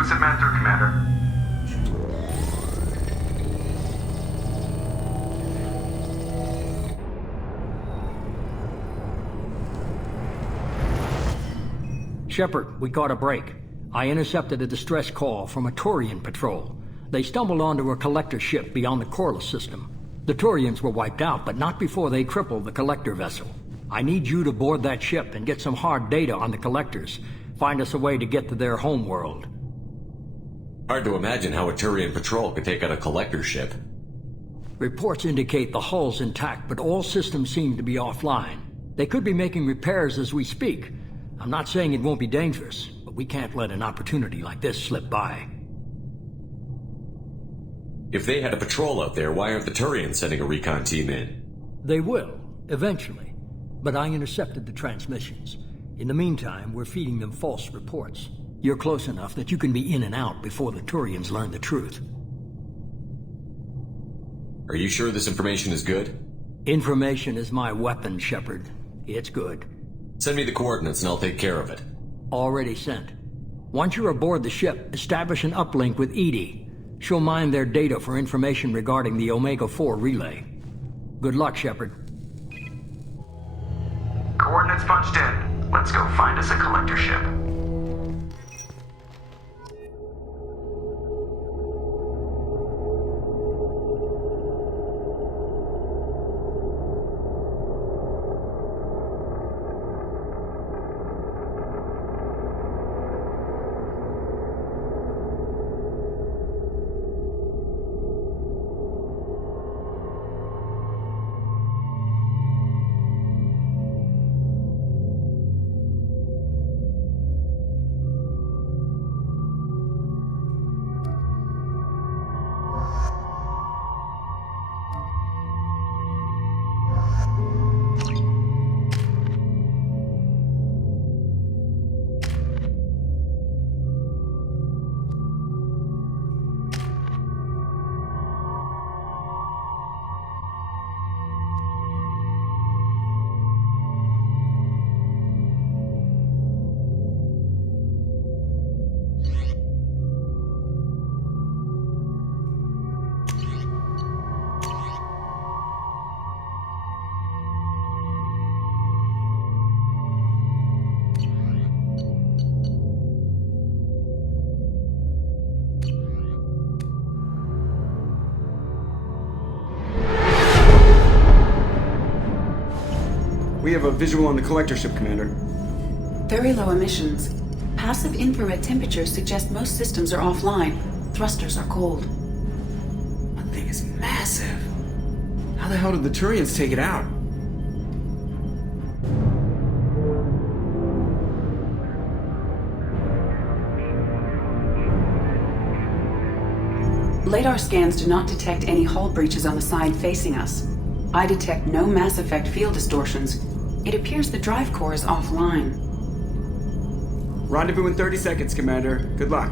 Move some men through, Commander. Shepard, we caught a break. I intercepted a distress call from a Turian patrol. They stumbled onto a collector ship beyond the Corliss system. The Turians were wiped out, but not before they crippled the collector vessel. I need you to board that ship and get some hard data on the collectors. Find us a way to get to their home world. Hard to imagine how a Turian patrol could take out a collector ship. Reports indicate the hull's intact, but all systems seem to be offline. They could be making repairs as we speak. I'm not saying it won't be dangerous, but we can't let an opportunity like this slip by. If they had a patrol out there, why aren't the Turians sending a recon team in? They will, eventually. But I intercepted the transmissions. In the meantime, we're feeding them false reports. You're close enough that you can be in and out before the Turians learn the truth. Are you sure this information is good? Information is my weapon, Shepard. It's good. Send me the coordinates and I'll take care of it. Already sent. Once you're aboard the ship, establish an uplink with Edie. She'll mine their data for information regarding the Omega-4 relay. Good luck, Shepard. Coordinates punched in. Let's go find us a collector ship. We have a visual on the collector ship, Commander. Very low emissions. Passive infrared temperatures suggest most systems are offline. Thrusters are cold. That thing is massive. How the hell did the Turians take it out? Radar scans do not detect any hull breaches on the side facing us. I detect no mass effect field distortions. It appears the drive core is offline. Rendezvous in 30 seconds, Commander. Good luck.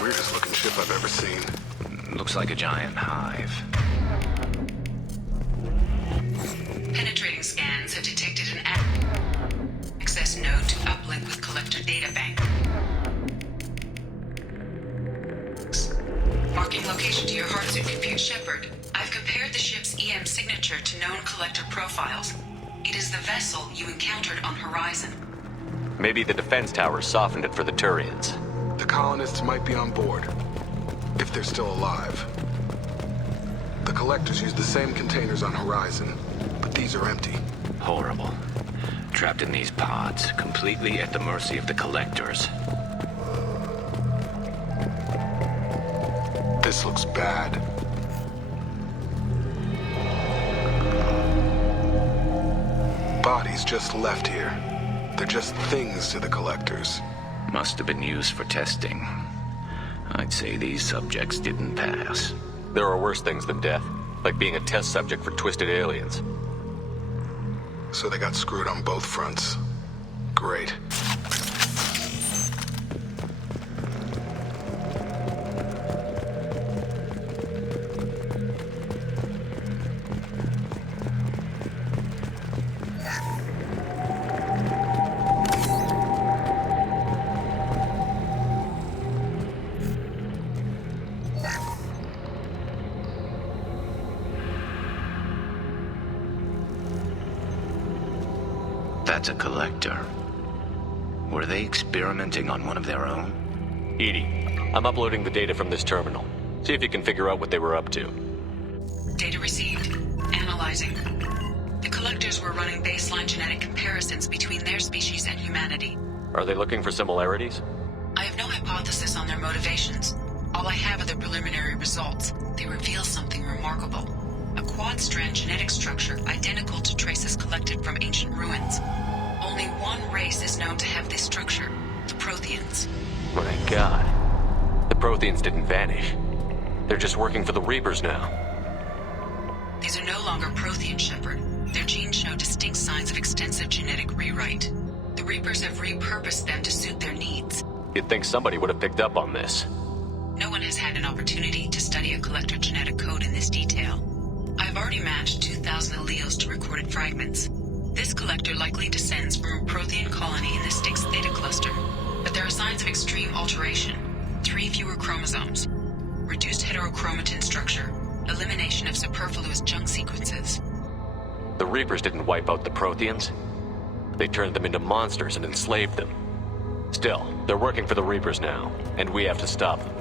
Weirdest looking ship I've ever seen. Looks like a giant hive. Penetrating scans have detected an access node to uplink with collector data bank. Marking location to your hardsuit compute, Shepard. I've compared the ship's EM signature to known collector profiles. It is the vessel you encountered on Horizon. Maybe the defense towers softened it for the Turians. The colonists might be on board, if they're still alive. The collectors use the same containers on Horizon, but these are empty. Horrible. Trapped in these pods, completely at the mercy of the collectors. This looks bad. Bodies just left here. They're just things to the collectors. Must have been used for testing. I'd say these subjects didn't pass. There are worse things than death, like being a test subject for twisted aliens. So they got screwed on both fronts. Great. That's a collector. Were they experimenting on one of their own? Edie, I'm uploading the data from this terminal. See if you can figure out what they were up to. Data received. Analyzing. The collectors were running baseline genetic comparisons between their species and humanity. Are they looking for similarities? I have no hypothesis on their motivations. All I have are the preliminary results. They reveal something remarkable. A quad-strand genetic structure identical to traces collected from ancient ruins. Only one race is known to have this structure, the Protheans. My God. The Protheans didn't vanish. They're just working for the Reapers now. These are no longer Prothean, Shepard. Their genes show distinct signs of extensive genetic rewrite. The Reapers have repurposed them to suit their needs. You'd think somebody would have picked up on this. No one has had an opportunity to study a collector genetic code in this detail. I've already matched 2,000 alleles to recorded fragments. This collector likely descends from a Prothean colony in the Styx Theta cluster. But there are signs of extreme alteration. 3 fewer chromosomes. Reduced heterochromatin structure. Elimination of superfluous junk sequences. The Reapers didn't wipe out the Protheans. They turned them into monsters and enslaved them. Still, they're working for the Reapers now, and we have to stop them.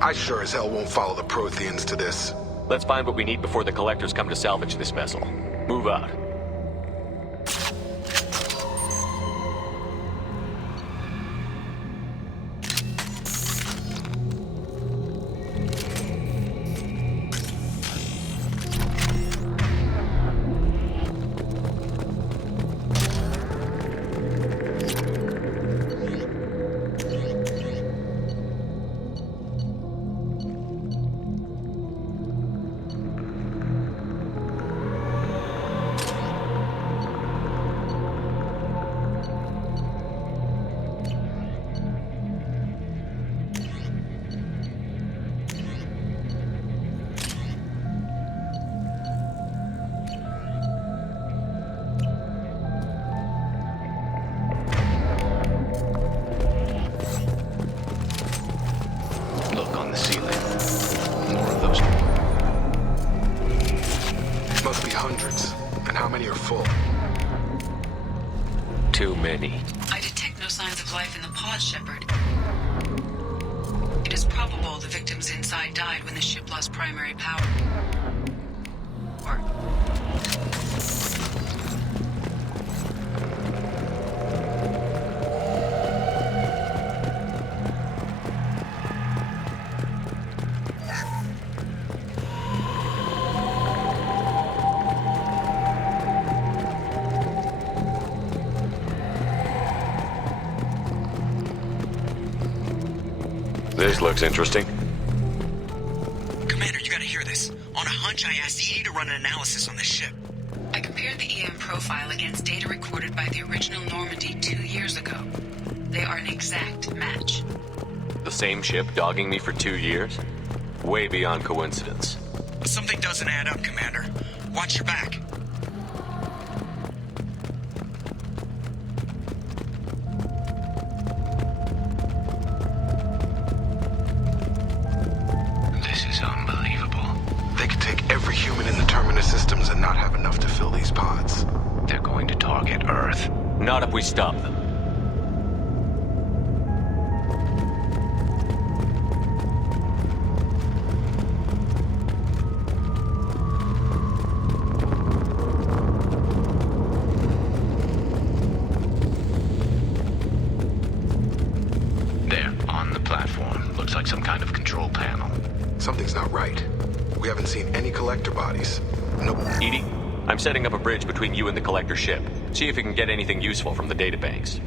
I sure as hell won't follow the Protheans to this. Let's find what we need before the collectors come to salvage this vessel. Move out. Look on the ceiling. More of those. Must be hundreds. And how many are full? Too many. I detect no signs of life in the pod, Shepard. It is probable the victims inside died when the ship lost primary power. Or... This looks interesting. Commander, you gotta hear this. On a hunch, I asked Edie to run an analysis on this ship. I compared the EM profile against data recorded by the original Normandy 2 years ago. They are an exact match. The same ship dogging me for 2 years? Way beyond coincidence. Something doesn't add up, Commander. Watch your back. This is unbelievable. They could take every human in the Terminus systems and not have enough to fill these pods. They're going to target Earth. Not if we stop them. Looks like some kind of control panel. Something's not right. We haven't seen any collector bodies. Nope. Edie, I'm setting up a bridge between you and the collector ship. See if you can get anything useful from the databanks.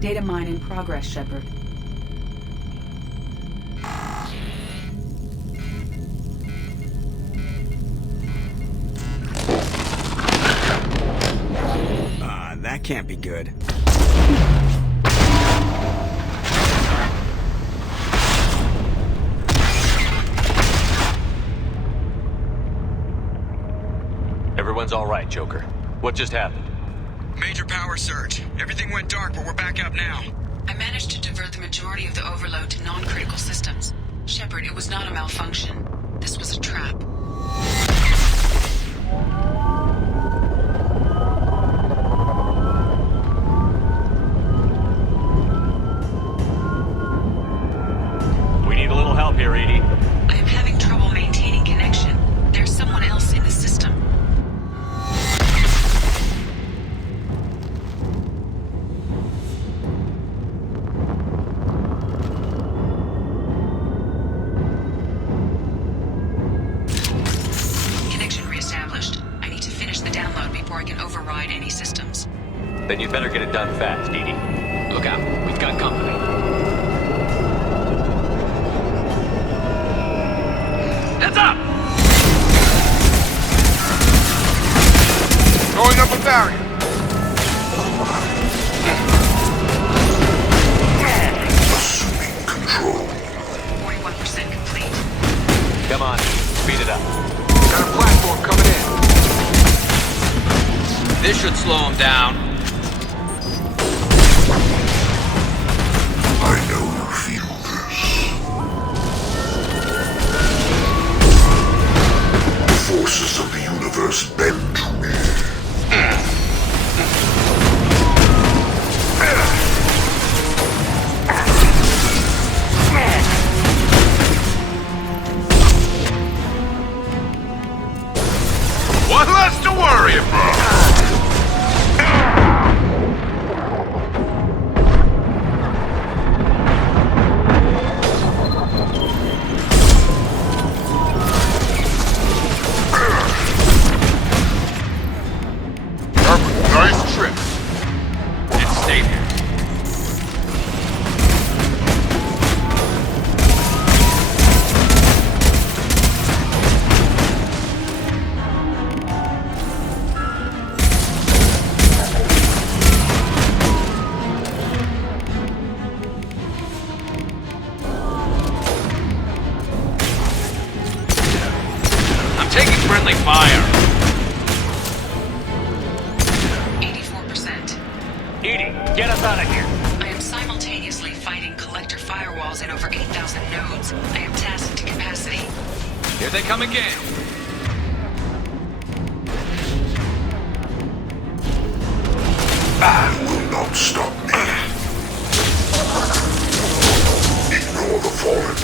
Data mine in progress, Shepard. That can't be good. Everyone's all right, Joker. What just happened? Major power surge. Everything went dark, but we're back up now. I managed to divert the majority of the overload to non-critical systems. Shepard, it was not a malfunction. This was a trap. We need a little help here, Edie. I am having trouble maintaining connection. There's someone else in the system. Connection reestablished. I need to finish the download before I can override any systems. Then you'd better get it done fast, Edie. Look out, we've got company. Heads up! Going up a barrier. Assuming control. 41% complete. Come on, speed it up. Got a platform coming in. This should slow him down. I know you feel this. The forces of the universe bend to me. One less to worry about. Nice trip. It stayed here. I'm taking friendly fire. 84%. Edie, get us out of here. I am simultaneously fighting collector firewalls in over 8,000 nodes. I am tasked to capacity. Here they come again. Man will not stop me. Ignore the fallen.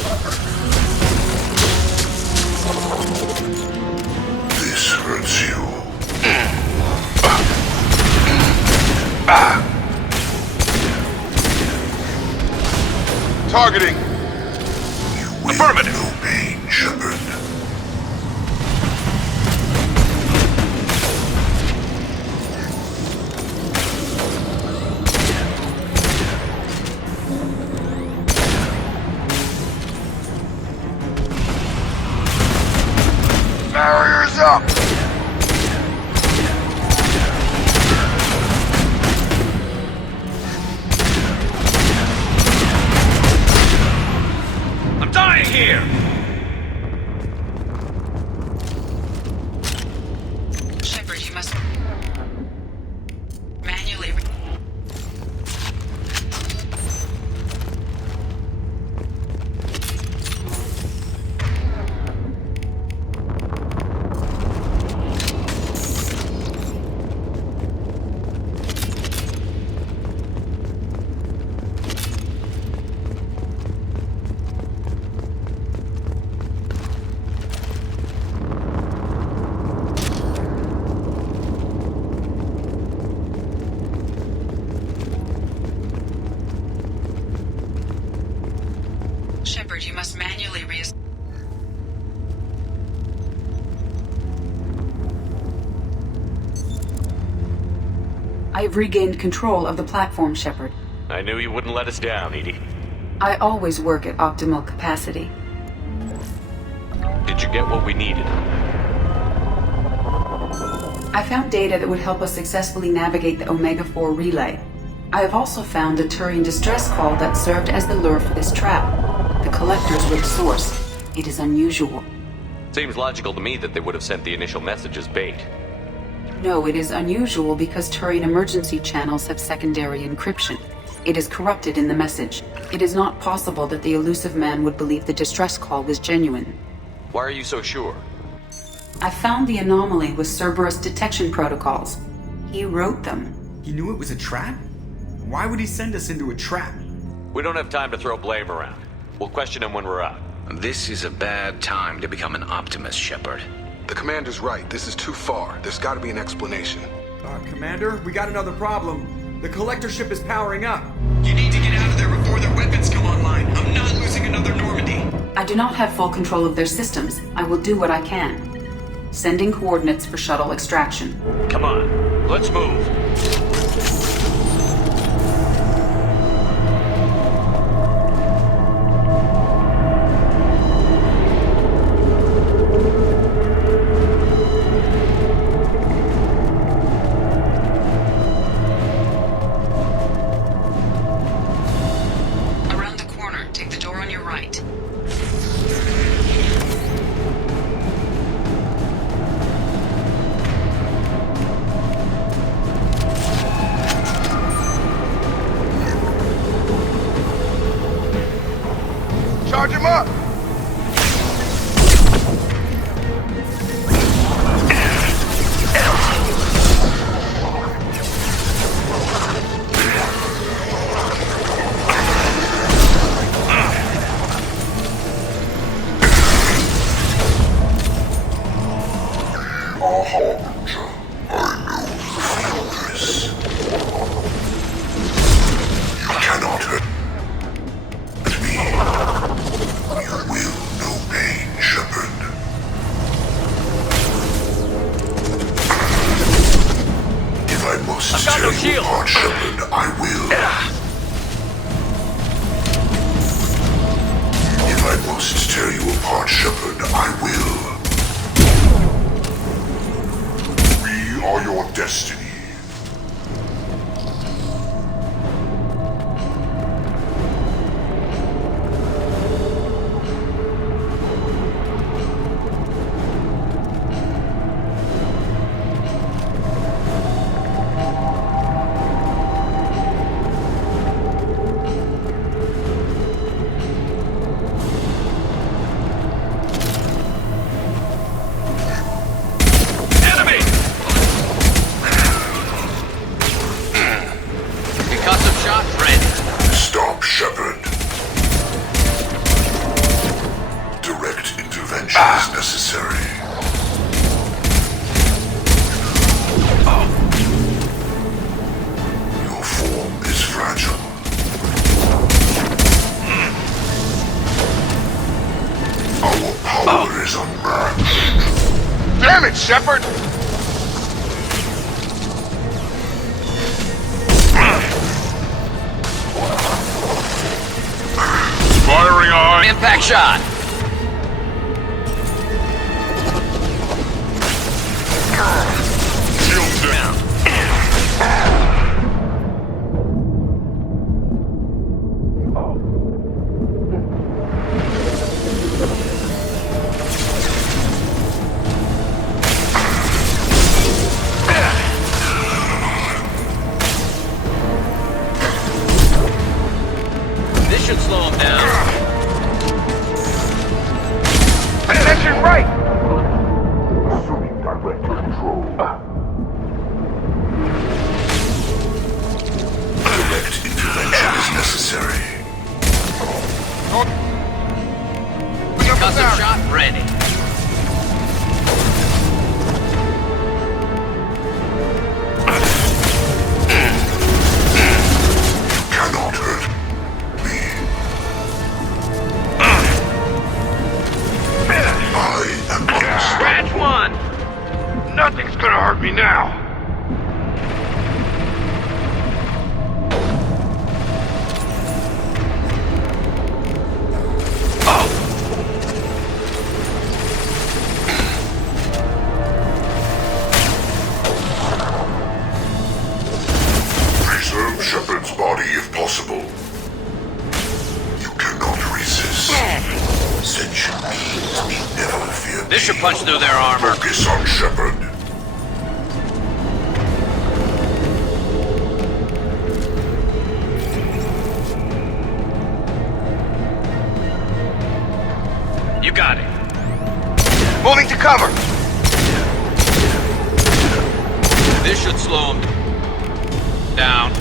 This hurts you. Targeting. You will Affirmative. no pain, Shepard. Barriers up. I'm dying here. Shepard, you must manually. I have regained control of the platform, Shepard. I knew you wouldn't let us down, Edie. I always work at optimal capacity. Did you get what we needed? I found data that would help us successfully navigate the Omega-4 relay. I have also found a Turian distress call that served as the lure for this trap. The collectors were the source. It is unusual. Seems logical to me that they would have sent the initial message as bait. No, it is unusual because Turian emergency channels have secondary encryption. It is corrupted in the message. It is not possible that the elusive man would believe the distress call was genuine. Why are you so sure? I found the anomaly with Cerberus detection protocols. He wrote them. He knew it was a trap? Why would he send us into a trap? We don't have time to throw blame around. We'll question him when we're out. This is a bad time to become an optimist, Shepard. The commander's right. This is too far. There's got to be an explanation. Commander, we got another problem. The collector ship is powering up. You need to get out of there before their weapons come online. I'm not losing another Normandy. I do not have full control of their systems. I will do what I can. Sending coordinates for shuttle extraction. Come on, let's move. Around the corner, take the door on your right. Charge him up! You cannot hurt me. You will know pain, Shepard. If I must tear you apart, Shepard, I will. If I must tear you apart, Shepard, I will. We are your destiny. Stop, Shepard. Direct intervention is necessary. Your form is fragile. Our power is unmatched. Damn it, Shepard! Firing on! Impact shot! Shields down! This should slow him down. Attention right! Assuming direct control. Direct intervention is necessary. Concussive shot ready. Cannot hurt me. I am unstoppable. Scratch one! Nothing's gonna hurt me now! pressure punch through their armor. Focus on Shepard. You got it. Moving to cover. This should slow him down.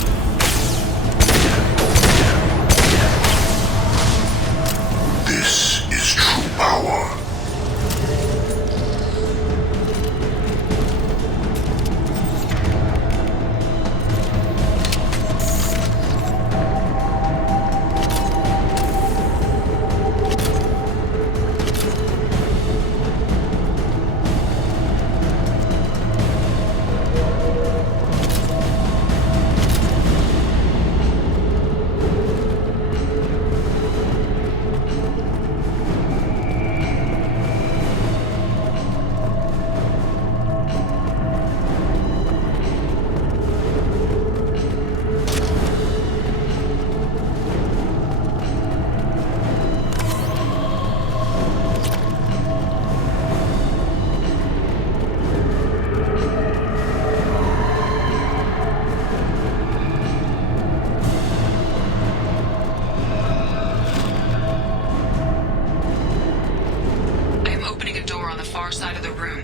This is true power. I am opening a door on the far side of the room.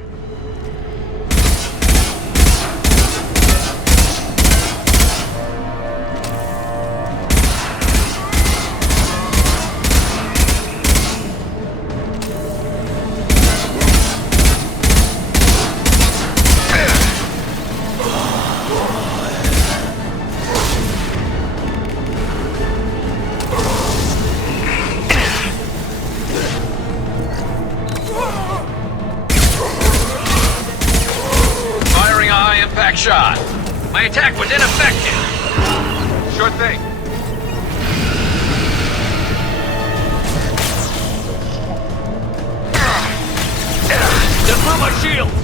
Firing a high-impact shot. My attack was ineffective. Sure thing. They blew my shields.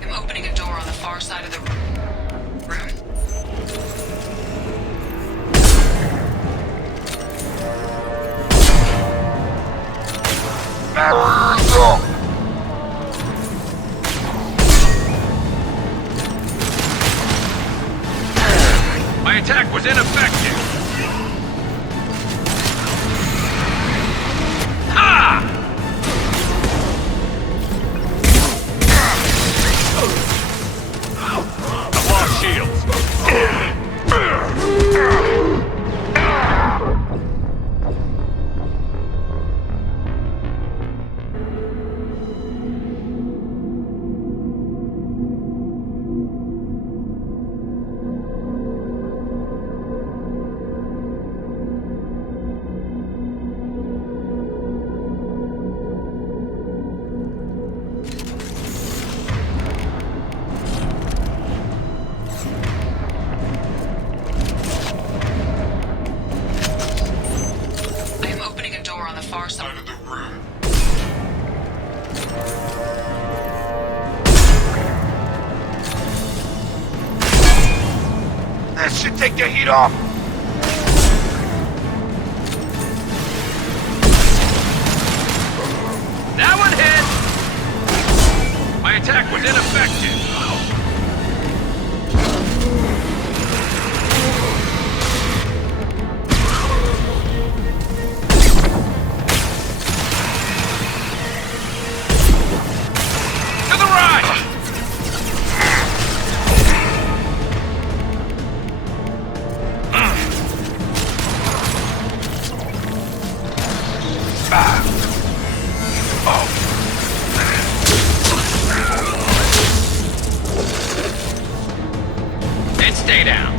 I'm opening a door on the far side of the room. My attack was ineffective. Ha! I've lost shields. I am opening a door on the far side of the room. That should take the heat off. That one hit! My attack was ineffective. To the right! And stay down.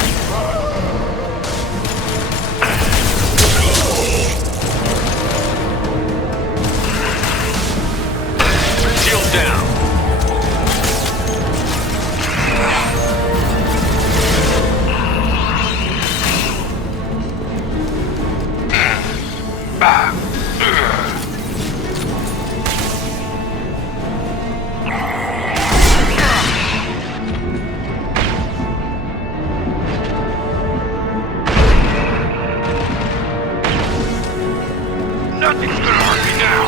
Nothing's gonna hurt me now!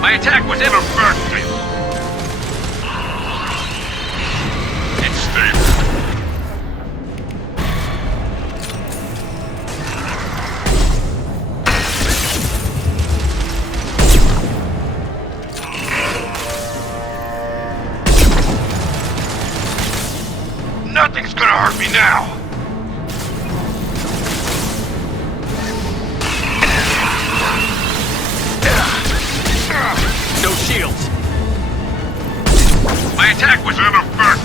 My attack was ineffective! It's stable. Nothing's gonna hurt me now! No shields. My attack was ineffective.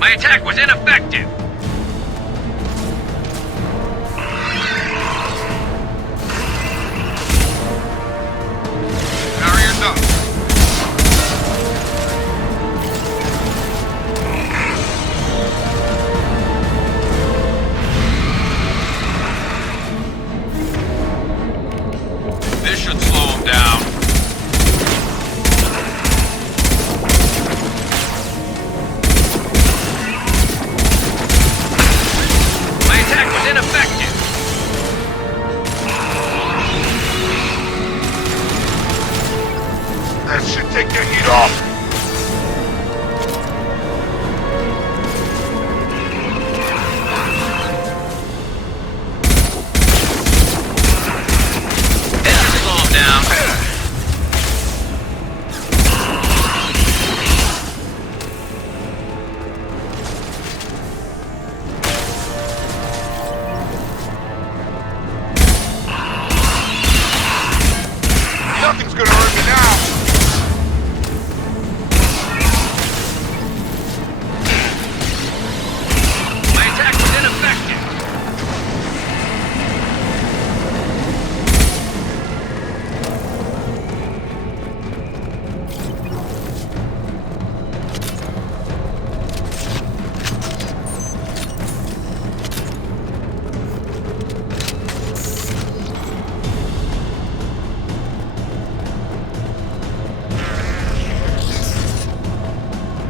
My attack was ineffective! Barriers up! This should slow him down. Ineffective. That should take the heat off! This should slow him down. Nothing's gonna hurt me now! My attack was ineffective.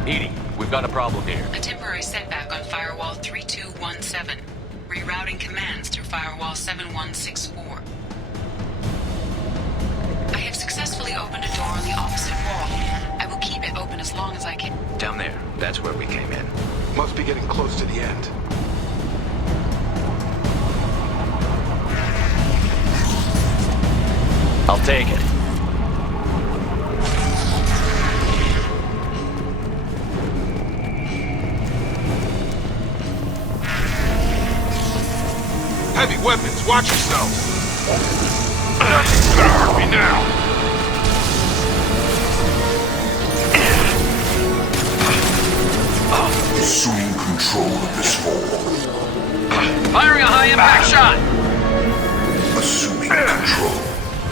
Edie, we've got a problem here. A temporary setback on Firewall 3217. Rerouting commands through Firewall 7164. I have successfully opened a door on the opposite wall. I will keep it open as long as I can. Down there. That's where we came in. Must be getting close to the end. I'll take it. Heavy weapons, watch yourself! Nothing's gonna hurt me now! Assuming control of this hall. Firing a high-impact shot! Assuming control.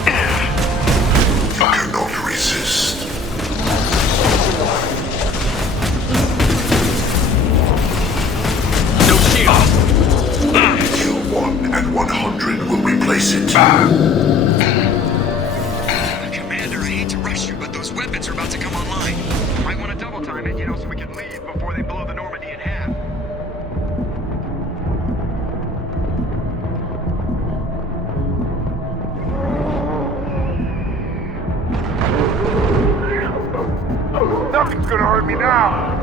I cannot resist. No shield. Kill one and 100 will replace it. Commander, I hate to rush you, but those weapons are about to come online. Might want to double time it, so we can leave before they blow the Normandy in half. Nothing's gonna hurt me now!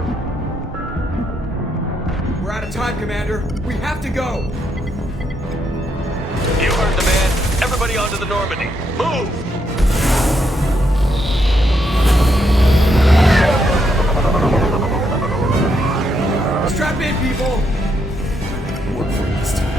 We're out of time, Commander. We have to go. You heard the man. Everybody onto the Normandy. Move! Strap in, people. Work for this time.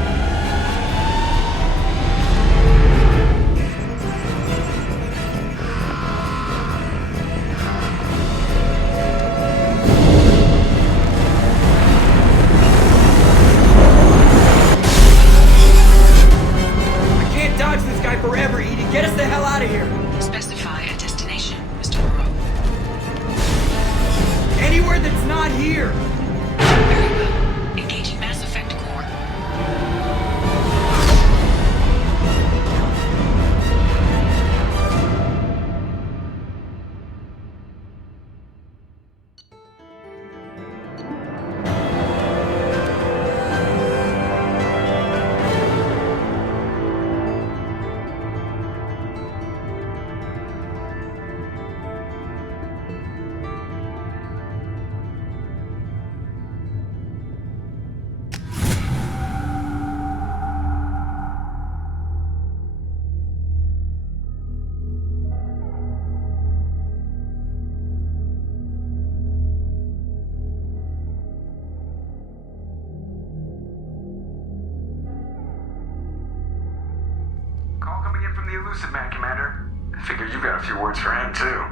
elusive man, Commander. I figure you've got a few words for him, too.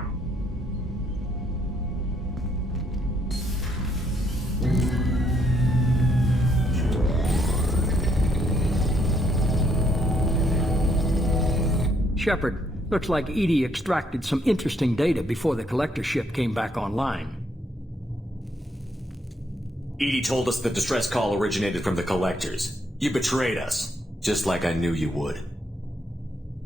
Shepard, looks like Edie extracted some interesting data before the collector ship came back online. Edie told us the distress call originated from the collectors. You betrayed us, just like I knew you would.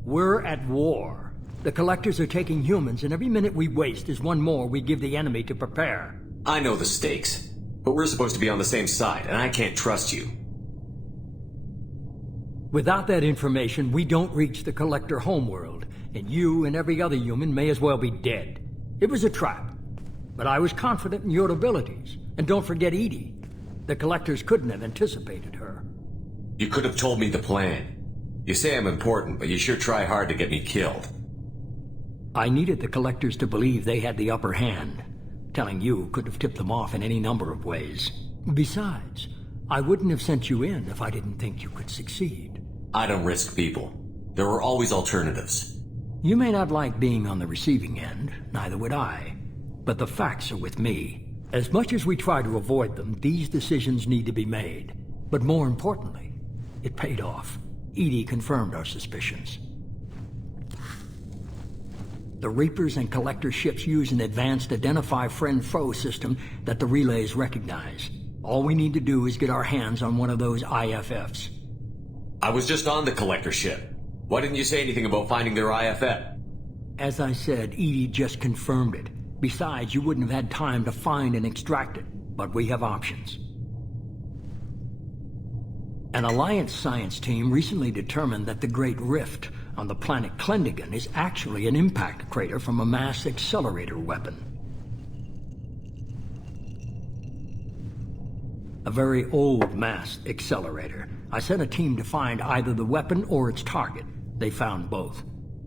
We're at war. The collectors are taking humans, and every minute we waste is one more we give the enemy to prepare. I know the stakes, but we're supposed to be on the same side, and I can't trust you. Without that information, we don't reach the collector homeworld, and you and every other human may as well be dead. It was a trap, but I was confident in your abilities. And don't forget Edie. The collectors couldn't have anticipated her. You could have told me the plan. You say I'm important, but you sure try hard to get me killed. I needed the collectors to believe they had the upper hand. Telling you could have tipped them off in any number of ways. Besides, I wouldn't have sent you in if I didn't think you could succeed. I don't risk people. There are always alternatives. You may not like being on the receiving end, neither would I. But the facts are with me. As much as we try to avoid them, these decisions need to be made. But more importantly, it paid off. Edie confirmed our suspicions. The Reapers and Collector ships use an advanced identify friend-foe system that the relays recognize. All we need to do is get our hands on one of those IFFs. I was just on the Collector ship. Why didn't you say anything about finding their IFF? As I said, Edie just confirmed it. Besides, you wouldn't have had time to find and extract it, but we have options. An Alliance science team recently determined that the Great Rift on the planet Klendigan is actually an impact crater from a mass accelerator weapon. A very old mass accelerator. I sent a team to find either the weapon or its target. They found both.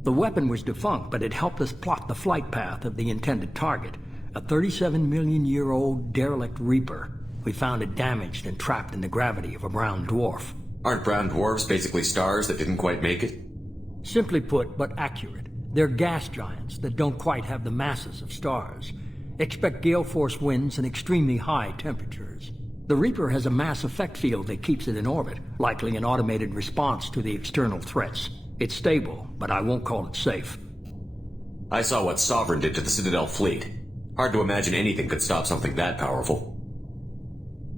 The weapon was defunct, but it helped us plot the flight path of the intended target, a 37-million-year-old derelict Reaper. We found it damaged and trapped in the gravity of a brown dwarf. Aren't brown dwarfs basically stars that didn't quite make it? Simply put, but accurate. They're gas giants that don't quite have the masses of stars. Expect gale force winds and extremely high temperatures. The Reaper has a mass effect field that keeps it in orbit, likely an automated response to the external threats. It's stable, but I won't call it safe. I saw what Sovereign did to the Citadel fleet. Hard to imagine anything could stop something that powerful.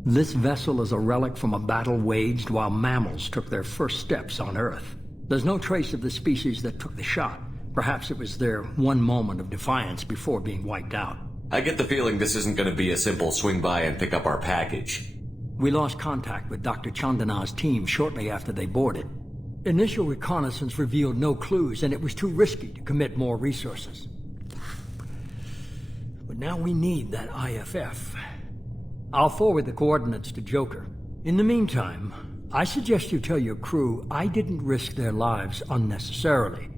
This vessel is a relic from a battle waged while mammals took their first steps on Earth. There's no trace of the species that took the shot. Perhaps it was their one moment of defiance before being wiped out. I get the feeling this isn't going to be a simple swing by and pick up our package. We lost contact with Dr. Chandana's team shortly after they boarded. Initial reconnaissance revealed no clues, and it was too risky to commit more resources. But now we need that IFF. I'll forward the coordinates to Joker. In the meantime, I suggest you tell your crew I didn't risk their lives unnecessarily.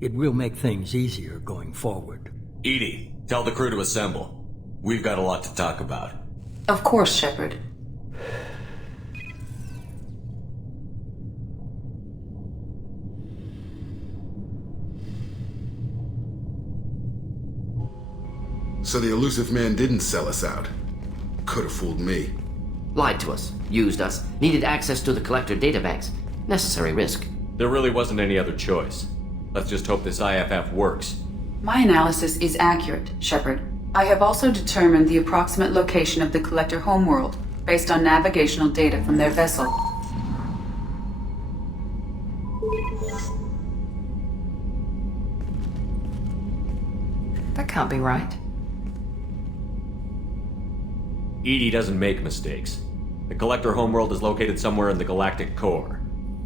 It will make things easier going forward. Edie, tell the crew to assemble. We've got a lot to talk about. Of course, Shepard. So the elusive man didn't sell us out. Could have fooled me. Lied to us, used us, needed access to the collector databanks. Necessary risk. There really wasn't any other choice. Let's just hope this IFF works. My analysis is accurate, Shepard. I have also determined the approximate location of the collector homeworld, based on navigational data from their vessel. That can't be right. Edie doesn't make mistakes. The collector homeworld is located somewhere in the galactic core.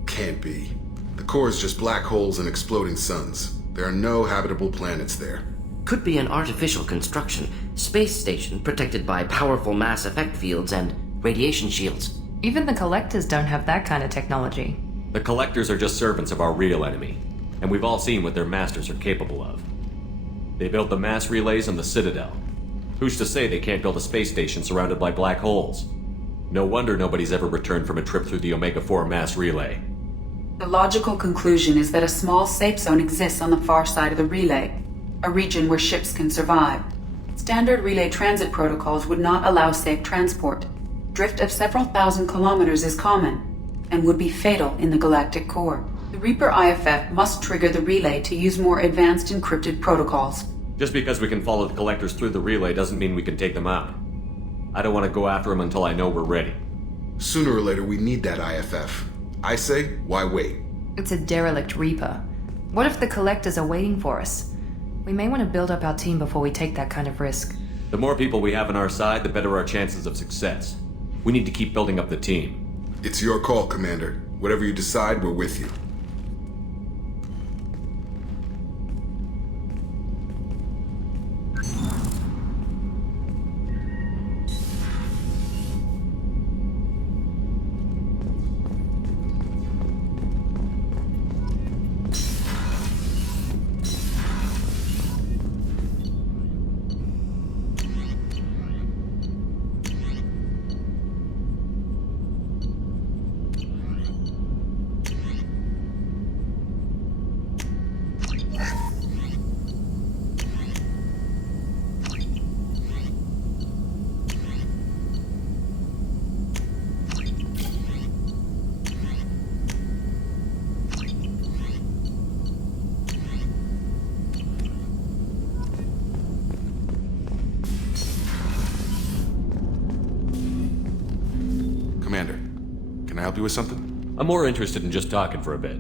Can't be. The core is just black holes and exploding suns. There are no habitable planets there. Could be an artificial construction, space station protected by powerful mass effect fields and radiation shields. Even the collectors don't have that kind of technology. The collectors are just servants of our real enemy, and we've all seen what their masters are capable of. They built the mass relays on the Citadel. Who's to say they can't build a space station surrounded by black holes? No wonder nobody's ever returned from a trip through the Omega-4 mass relay. The logical conclusion is that a small safe zone exists on the far side of the relay, a region where ships can survive. Standard relay transit protocols would not allow safe transport. Drift of several thousand kilometers is common, and would be fatal in the galactic core. The Reaper IFF must trigger the relay to use more advanced encrypted protocols. Just because we can follow the collectors through the relay doesn't mean we can take them out. I don't want to go after them until I know we're ready. Sooner or later, we need that IFF. I say, why wait? It's a derelict Reaper. What if the collectors are waiting for us? We may want to build up our team before we take that kind of risk. The more people we have on our side, the better our chances of success. We need to keep building up the team. It's your call, Commander. Whatever you decide, we're with you. Commander, can I help you with something? I'm more interested in just talking for a bit.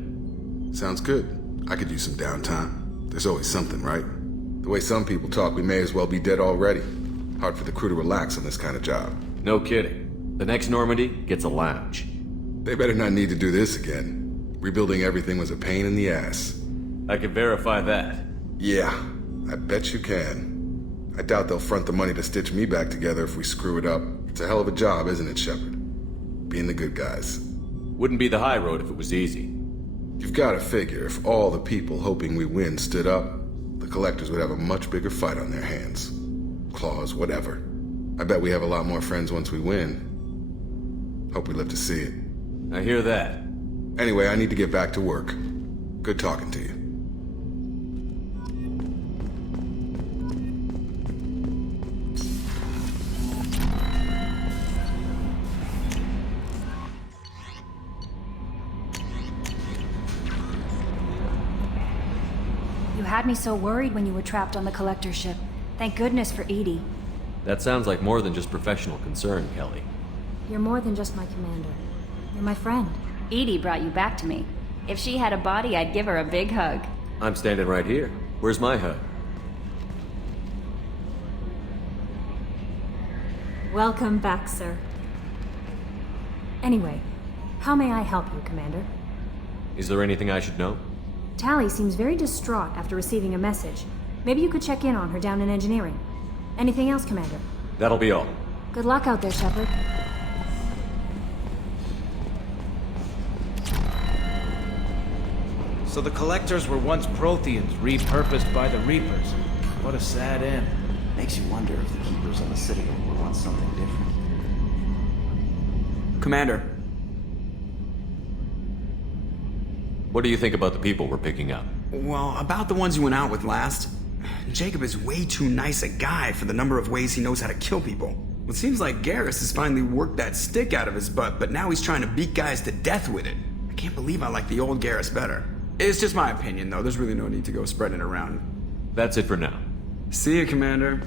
Sounds good. I could use some downtime. There's always something, right? The way some people talk, we may as well be dead already. Hard for the crew to relax on this kind of job. No kidding. The next Normandy gets a lounge. They better not need to do this again. Rebuilding everything was a pain in the ass. I can verify that. Yeah, I bet you can. I doubt they'll front the money to stitch me back together if we screw it up. It's a hell of a job, isn't it, Shepard? Being the good guys. Wouldn't be the high road if it was easy. You've got to figure if all the people hoping we win stood up, the collectors would have a much bigger fight on their hands. Claws, whatever. I bet we have a lot more friends once we win. Hope we live to see it. I hear that. Anyway, I need to get back to work. Good talking to you. You had me so worried when you were trapped on the collector ship. Thank goodness for Edie. That sounds like more than just professional concern, Kelly. You're more than just my commander. You're my friend. Edie brought you back to me. If she had a body, I'd give her a big hug. I'm standing right here. Where's my hug? Welcome back, sir. Anyway, how may I help you, Commander? Is there anything I should know? Tally seems very distraught after receiving a message. Maybe you could check in on her down in engineering. Anything else, Commander? That'll be all. Good luck out there, Shepard. So the collectors were once Protheans, repurposed by the Reapers. What a sad end. Makes you wonder if the Keepers of the Citadel were once something different. Commander. What do you think about the people we're picking up? Well, about the ones you went out with last. Jacob is way too nice a guy for the number of ways he knows how to kill people. It seems like Garrus has finally worked that stick out of his butt, but now he's trying to beat guys to death with it. I can't believe I like the old Garrus better. It's just my opinion, though. There's really no need to go spreading it around. That's it for now. See you, Commander.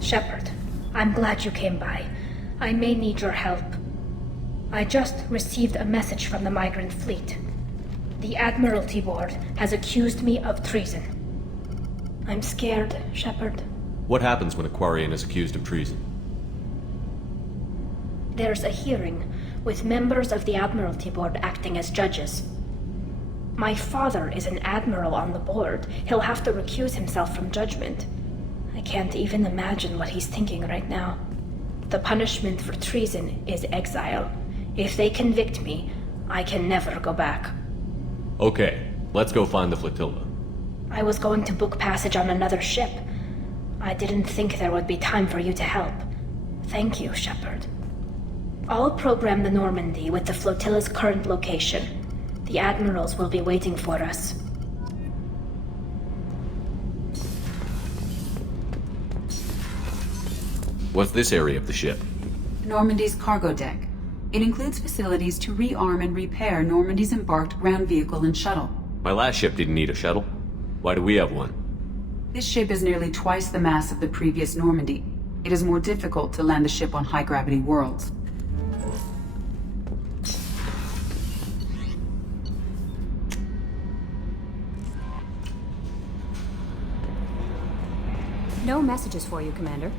Shepard, I'm glad you came by. I may need your help. I just received a message from the migrant fleet. The Admiralty Board has accused me of treason. I'm scared, Shepard. What happens when a Quarian is accused of treason? There's a hearing, with members of the Admiralty Board acting as judges. My father is an admiral on the board. He'll have to recuse himself from judgment. I can't even imagine what he's thinking right now. The punishment for treason is exile. If they convict me, I can never go back. Okay, let's go find the flotilla. I was going to book passage on another ship. I didn't think there would be time for you to help. Thank you, Shepard. I'll program the Normandy with the flotilla's current location. The admirals will be waiting for us. What's this area of the ship? Normandy's cargo deck. It includes facilities to rearm and repair Normandy's embarked ground vehicle and shuttle. My last ship didn't need a shuttle. Why do we have one? This ship is nearly twice the mass of the previous Normandy. It is more difficult to land the ship on high-gravity worlds. No messages for you, Commander.